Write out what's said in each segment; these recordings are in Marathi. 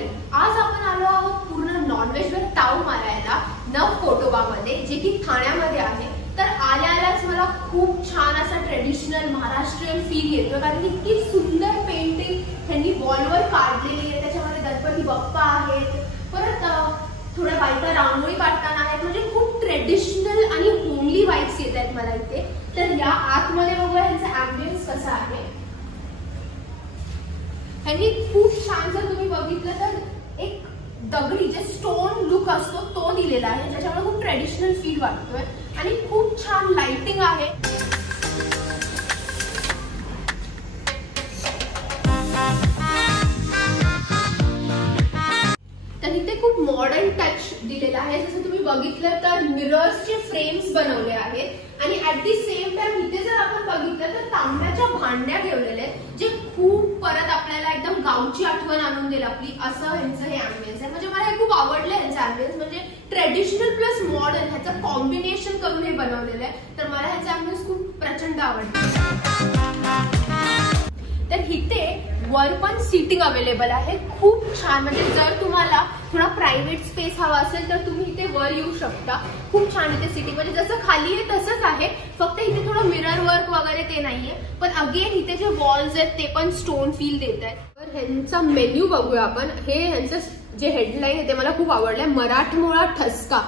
मंडळी, आज आपण आलो आहोत पूर्ण नॉनव्हेजवर ताव मारायला नवकोटोबामध्ये, जे की ठाण्यामध्ये आहे। तर आल्यालाच मला खूप छान असा ट्रेडिशनल महाराष्ट्रीयन फील येतो, कारण इतकी सुंदर पेंटिंग त्यांनी वॉलवर काढलेली आहे। त्याच्यामध्ये गणपती बाप्पा आहेत, परत थोड्या बायका रांगोळी काढताना आहेत, म्हणजे खूप ट्रेडिशनल आणि होमली वाइब्स येत आहेत मला इथे। तर या आतमध्ये बघूया यांचा ॲम्बियन्स कसा आहे। ह्यांनी खूप छान, जर तुम्ही बघितलं तर एक दगडी जे स्टोन लुक असतो तो दिलेला आहे, ज्याच्यामुळे खूप ट्रेडिशनल फील वाटतोय आणि खूप छान लाइटिंग आहे। तर इथे खूप मॉडर्न टच दिलेला आहे, जसं तुम्ही बघितलं तर मिरर्सचे फ्रेम्स बनवले आहेत आणि ऍट दी सेम टाइम इथे जर आपण बघितलं तर तांब्याच्या भांड्या ठेवलेल्या आहेत, जे खूप परत आपल्याला एकदम गावची आठवण आणून देईल आपली, असं यांचं हे ॲम्बियन्स आहे। म्हणजे मला हे खूप आवडलं यांचं ॲम्बियन्स, म्हणजे ट्रेडिशनल प्लस मॉडर्न ह्याचं कॉम्बिनेशन करून हे बनवलेलं आहे। तर मला ह्याचं ॲम्बियन्स खूप प्रचंड आवडतं। तर इथे वर पण सीटिंग अवेलेबल आहे, खूप छान। म्हणजे जर तुम्हाला थोडा प्रायव्हेट स्पेस हवा असेल तर तुम्ही इथे वर येऊ शकता। खूप छान इथे सीटिंग, म्हणजे जसं खाली आहे तसंच आहे, फक्त इथे थोडं मिरर वर्क वगैरे ते नाहीये, पण अगेन इथे जे वॉल्स आहेत ते पण स्टोन फील देत आहेत। तर ह्यांचा मेन्यू बघूया आपण। हे ह्यांचं जे हेडलाईन आहे ते मला खूप आवडलंय, मराठमोळा ठसका।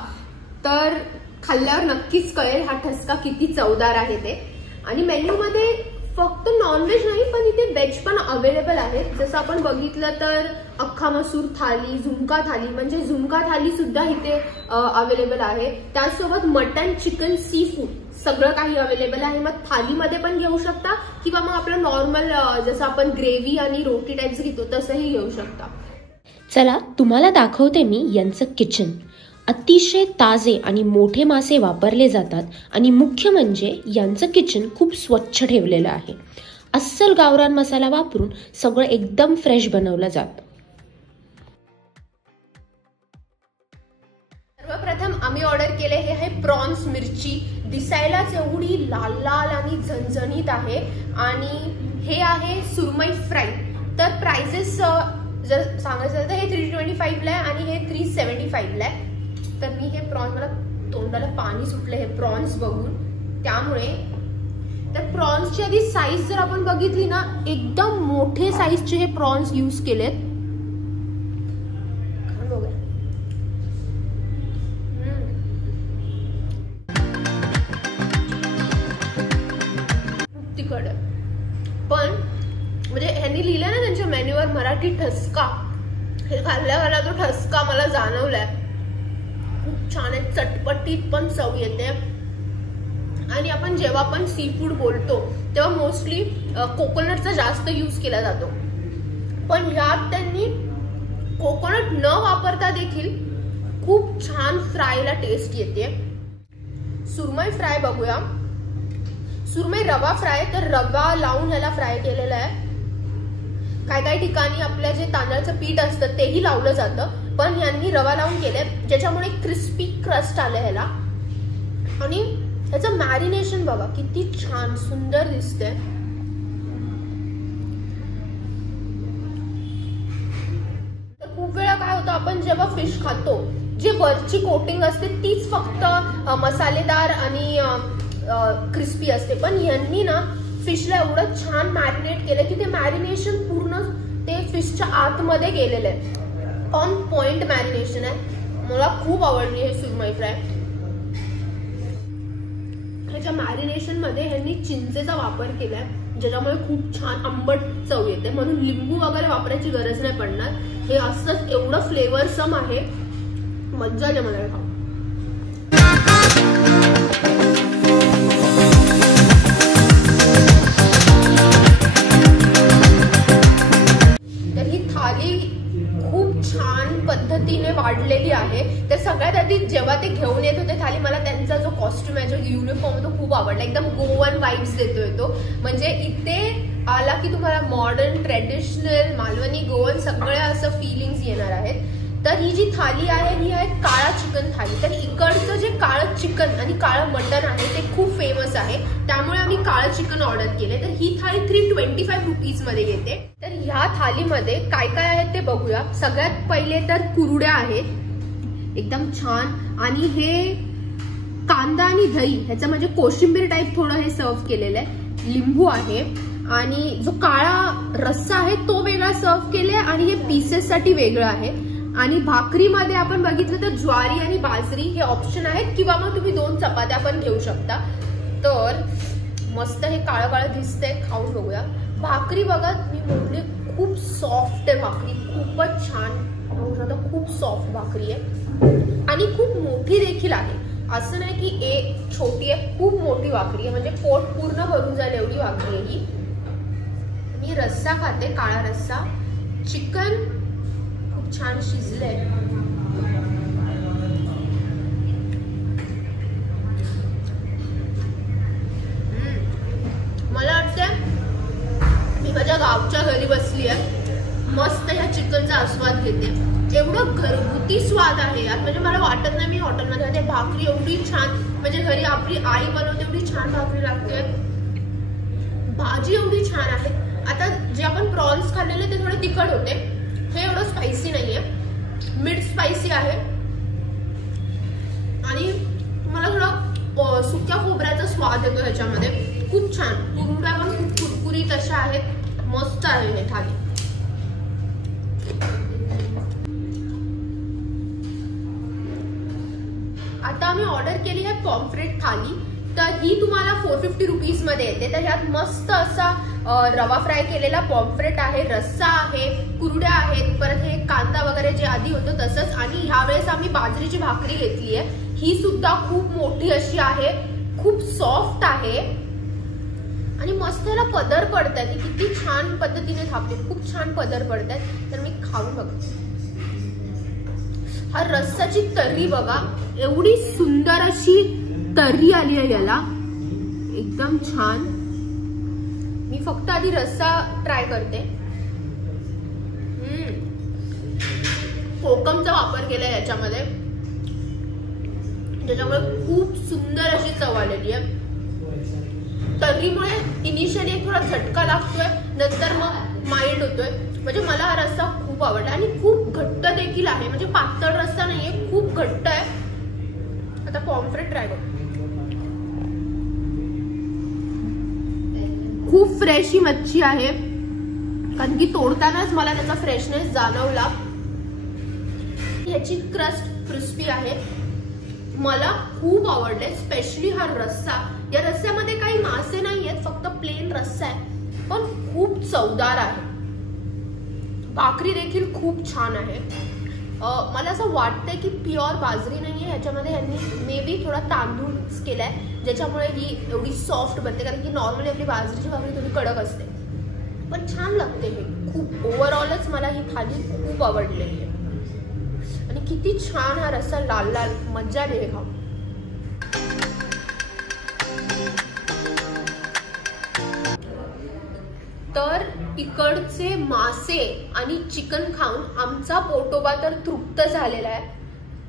तर खाल्ल्यावर नक्कीच कळेल हा ठसका किती चवदार आहे ते। आणि मेन्यू मध्ये फक्त नॉनव्हेज नाही, पण इथे व्हेज पण अवेलेबल आहे। जसं आपण बघितलं तर अख्खा मसूर थाली, झुणका थाली, म्हणजे झुणका थाली सुद्धा इथे अवेलेबल आहे। त्यासोबत मटन, चिकन, सी फूड सगळं काही अवेलेबल आहे। मग थालीमध्ये पण घेऊ शकता किंवा मग आपलं नॉर्मल जसं आपण ग्रेव्ही आणि रोटी टाइप्स घेतो तसंही घेऊ शकता। चला तुम्हाला दाखवते मी यांचं किचन। अतिशय ताजे आणि मोठे मासे वापरले जातात आणि मुख्य म्हणजे यांचं किचन खूप स्वच्छ ठेवलेलं आहे। अस्सल गावरान मसाला वापरून सगळं एकदम फ्रेश बनवलं जातं। सर्वप्रथम आम्ही ऑर्डर केले हे आहे प्रॉन्स मिरची, दिसायलाच एवढी लाल लाल आणि झणझणीत आहे। आणि हे आहे सुरमई फ्राय। तर प्राइसेस जर सांगायचं तर हे 325 ला आहे आणि हे 375 ला आहे। तर मी हे प्रॉन्स, मला तोंडाला पाणी सुटलं हे प्रॉन्स बघून, त्यामुळे। तर प्रॉन्सची आधी साईज जर आपण बघितली ना, एकदम मोठे साईजचे हे प्रॉन्स यूज केलेत। तिखट पण म्हणजे ह्यांनी लिहिलं ना त्यांच्या मेन्यूवर मराठी ठसका, हे खाल्ल्या तो ठसका मला जाणवलाय। खूप छान आहे, चटपटीत पण चव येते। आणि आपण जेव्हा पण सी फूड बोलतो तेव्हा मोस्टली कोकोनटचा जास्त यूज केला जातो, पण यात त्यांनी कोकोनट न वापरता देखील खूप छान फ्रायला टेस्ट येते। सुरमई फ्राय बघूया। सुरमई रवा फ्राय, तर रवा लावून ह्याला फ्राय केलेला आहे। काही ठिकाणी आपल्या जे तांदळाचं पीठ असतं तेही लावलं जातं, पण यांनी रवा लावून केलंय, ज्याच्यामुळे क्रिस्पी क्रस्ट आलं ह्याला। आणि ह्याचं मॅरिनेशन बघा किती छान सुंदर दिसतंय। तर खूप वेळा काय होतं, आपण जेव्हा फिश खातो जे वरची कोटिंग असते तीच फक्त मसालेदार आणि क्रिस्पी असते, पण यांनी ना फिशला एवढं छान मॅरिनेट केलं की ते मॅरिनेशन पूर्ण ते फिशच्या आतमध्ये गेलेलं आहे। ऑन पॉइंट मॅरिनेशन आहे, मला खूप आवडली हे सुरमई फ्राय। ह्याच्या मॅरिनेशन मध्ये ह्यांनी चिंचेचा वापर केलाय, ज्याच्यामुळे खूप छान आंबट चव येते, म्हणून लिंबू वगैरे वापरायची गरज नाही पडणार। हे असंच एवढं फ्लेवरसम आहे, मज्जा आली मला खाऊ। पद्धतीने वाढलेली आहे। तर सगळ्यात आधी जेव्हा ते घेऊन येत होते थाली, मला त्यांचा जो कॉस्ट्युम आहे, जो युनिफॉर्म, तो खूप आवडला। एकदम गोवन वाइब्स देतोय तो, म्हणजे इथे आला की तुम्हाला मॉडर्न, ट्रेडिशनल, मालवणी, गोवन सगळ्या असं फिलिंग्स येणार आहेत। तर ही जी थाली आहे ही आहे काळा चिकन थाली. तर इकडचं जे काळं चिकन आणि काळं मटन आहे ते खूप फेमस आहे, त्यामुळे आम्ही काळं चिकन ऑर्डर केले. तर ही थाळी 325 रुपीज मध्ये येते. तर ह्या थालीमध्ये काय काय आहे ते बघूया. सगळ्यात पहिले तर कुरड्या आहेत एकदम छान, आणि हे कांदा आणि दही ह्याचं म्हणजे कोशिंबीर टाईप थोडं हे सर्व केलेलं आहे. लिंबू आहे आणि जो काळा रस्सा आहे तो वेगळा सर्व केलाय आणि हे पीसेस साठी वेगळं आहे. आणि भाकरीमध्ये आपण बघितलं तर ज्वारी आणि बाजरी हे ऑप्शन आहेत, किंवा मग तुम्ही 2 चपात्या पण घेऊ शकता. तर मस्त हे काळं काळं दिसतंय, खाऊन बघूया. भाकरी बघा मी म्हटले खूप सॉफ्ट आहे भाकरी, खूपच छान, खूप सॉफ्ट भाकरी आहे आणि खूप मोठी देखील आहे. असं नाही की एक छोटी आहे, खूप मोठी भाकरी आहे, म्हणजे पोट पूर्ण भरून जाईल एवढी भाकरी आहे ही. मी रस्सा खाते, काळा रस्सा. चिकन खूप छान शिजलंय. मला वाटतं मी माझ्या गावच्या घरी बसली आहे, मस्त ह्या चिकनचा आस्वाद घेते. एवढं घरगुती स्वाद आहे यात, म्हणजे मला वाटत नाही मी हॉटेलमध्ये. भाकरी एवढी छान, म्हणजे घरी आपली आई बनवते एवढी छान भाकरी लागते. भाजी एवढी छान आहे. आता जे आपण प्रॉन्स खाल्लेले ते थोडे तिखट होते, हे एवढं स्पायसी नाहीये, मिड स्पायसी आहे. आणि मला थोडा सुक्या खोबऱ्याचा स्वाद येतो ह्याच्यामध्ये, खूप छान. कुरड्या पण खूप कुरकुरीत अशा आहेत, मस्त आहे हे थाली. आता आम्ही ऑर्डर केली आहे पॉम्फ्रेट थाली. तर ही तुम्हाला 450 रुपीज मध्ये येते. तर ह्यात मस्त असा रवा फ्राय केलेला पॉम्फ्रेट आहे, रस्सा आहे, कुरड्या आहेत, परत हे कांदा वगैरे जे आधी होतं तसंच. आणि ह्यावेळेस आम्ही बाजरीची भाकरी घेतली आहे, ही सुद्धा खूप मोठी अशी आहे, खूप सॉफ्ट आहे आणि मस्त याला पदर पडतात. किती छान पद्धतीने थापते, खूप छान पदर पडतात. तर मी खाऊन बघते. हा रस्साची तर्री बघा, एवढी सुंदर अशी तर्री आली आहे याला, एकदम छान. मी फक्त आधी रस्सा ट्राय करते. कोकमचा वापर केलाय याच्यामध्ये, ज्याच्यामुळे खूप सुंदर अशी चव आलेली आहे. तर्रीमुळे इनिशियली थोडा झटका लागतोय, नंतर मग माइल्ड होतोय. म्हणजे मला हा रस्सा खूप आवडला आणि खूप घट्ट देखील आहे, म्हणजे पातळ रस्सा नाहीये, खूप घट्ट आहे. आता पॉम्फ्रेट ट्राय करतो. खूप फ्रेश ही मच्छी आहे, कारण की तोडतानाच मला त्याचा फ्रेशनेस जाणवला. याची क्रस्ट क्रिस्पी आहे, मला खूप आवडले. स्पेशली हा रस्सा, या रस्स्यामध्ये काही मासे नाही आहेत, फक्त प्लेन रस्सा आहे, पण खूप चवदार आहे. भाकरी देखील खूप छान आहे. मला असं वाटतंय की प्युअर बाजरी नाहीये ह्याच्यामध्ये, यांनी मे बी थोडा तांदूळ मिक्स केलाय, ज्याच्यामुळे ही एवढी सॉफ्ट बनते. कारण की नॉर्मली आपली बाजरीची भाकरी थोडी कडक असते, पण छान लागते हे खूप. ओव्हरऑलच मला ही थाली खूप आवडलेली आहे. आणि किती छान हा रस्सा लाल लाल, मज्जा आली हे खाऊन. तर इकडचे मासे आणि चिकन खाऊन आमचा पोटोबा तर तृप्त झालेला आहे.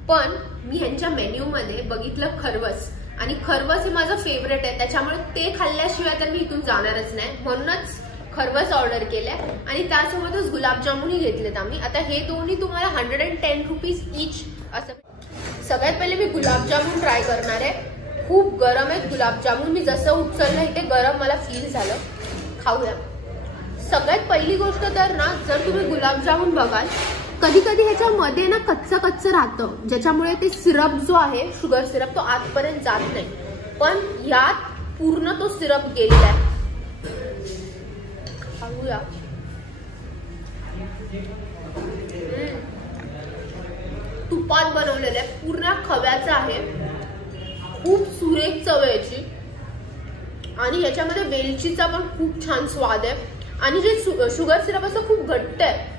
पण मी ह्यांच्या मेन्यू मध्ये बघितलं खरवस, आणि खरवस हे माझं फेवरेट आहे, त्याच्यामुळे ते खाल्ल्याशिवाय तर मी इथून जाणारच नाही. म्हणूनच खरवस ऑर्डर केलंय आणि त्यासोबतच गुलाबजामुनही घेतलेत आम्ही. आता हे दोन्ही तुम्हाला 110 रुपीज इच असं. सगळ्यात पहिले मी गुलाबजामुन ट्राय करणार आहे. खूप गरम आहेत गुलाबजामुन, मी जसं उचललं इथे गरम मला फील झालं. खाऊया. सगळ्यात पहिली गोष्ट तर ना, जर तुम्ही गुलाबजामुन बघाल, कधी कधी ह्याच्यामध्ये ना कच्चं राहतं, ज्याच्यामुळे ते सिरप जो आहे, शुगर सिरप, तो आतपर्यंत जात नाही. पण यात पूर्ण तो सिरप गेलेला आहे. खाऊया. तुपात बनवलेलं आहे, पूर्ण खव्याचं आहे, खूप सुरेख चव आहे याची. आणि याच्यामध्ये वेलचीचा पण खूप छान स्वाद आहे. आणि जे शुगर सिरप असं खूप घट्ट आहे,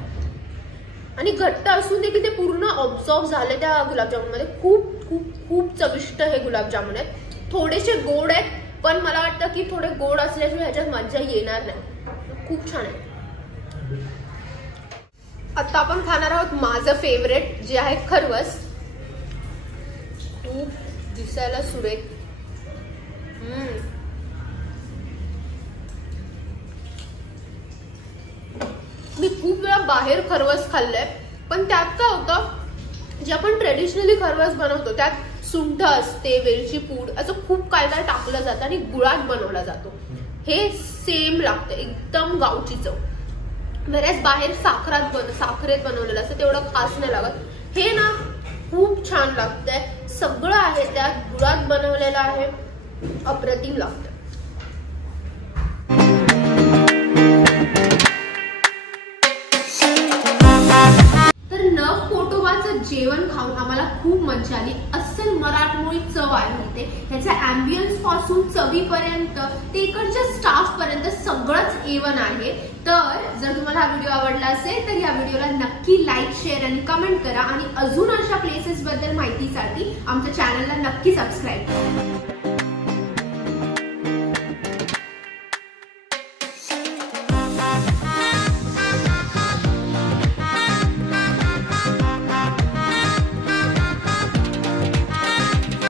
आणि घट्ट असून देखील ते पूर्ण ऑब्झॉर्व झाले त्या गुलाबजामुन मध्ये. खूप खूप खूप चविष्ट हे गुलाबजामुन आहेत. थोडेसे गोड आहेत, पण मला वाटतं की थोडे गोड असल्याशिवाय ह्याच्यात मजा येणार नाही. खूप छान आहे. आता आपण खाणार आहोत माझं फेवरेट जे आहे खरवस. खूप दिसायला सुरेख. मी खूप वेळा बाहेर खरवस खाल्लंय, पण त्यात काय होतं, जे आपण ट्रेडिशनली खरवस बनवतो त्यात सुंठ असते, वेलची पूड, असं खूप काय काय टाकलं जातं आणि गुळात बनवला जातो. हे सेम लागतं, एकदम गावची चव. बऱ्याच बाहेर साखरेत बनवलेलं असतं, तेवढं खास नाही लागत. हे ना खूप छान लागतंय. सगळं आहे त्यात गुळात बनवलेलं आहे, अप्रतिम लागतं. तर नव कोटोबाचं जेवण खाऊन आम्हाला खूप मजा आली. अस्सल मराठमोळी चव आहे इथे. ह्याच्या अँबियन्स पासून चवीपर्यंत ते इकडच्या स्टाफ पर्यंत सगळंच A1 आहे. तर जर तुम्हाला हा व्हिडिओ आवडला असेल तर या व्हिडिओला नक्की लाईक, शेअर आणि कमेंट करा. आणि अजून अशा प्लेसेस बद्दल माहितीसाठी आमच्या चॅनलला नक्की सबस्क्राईब करा.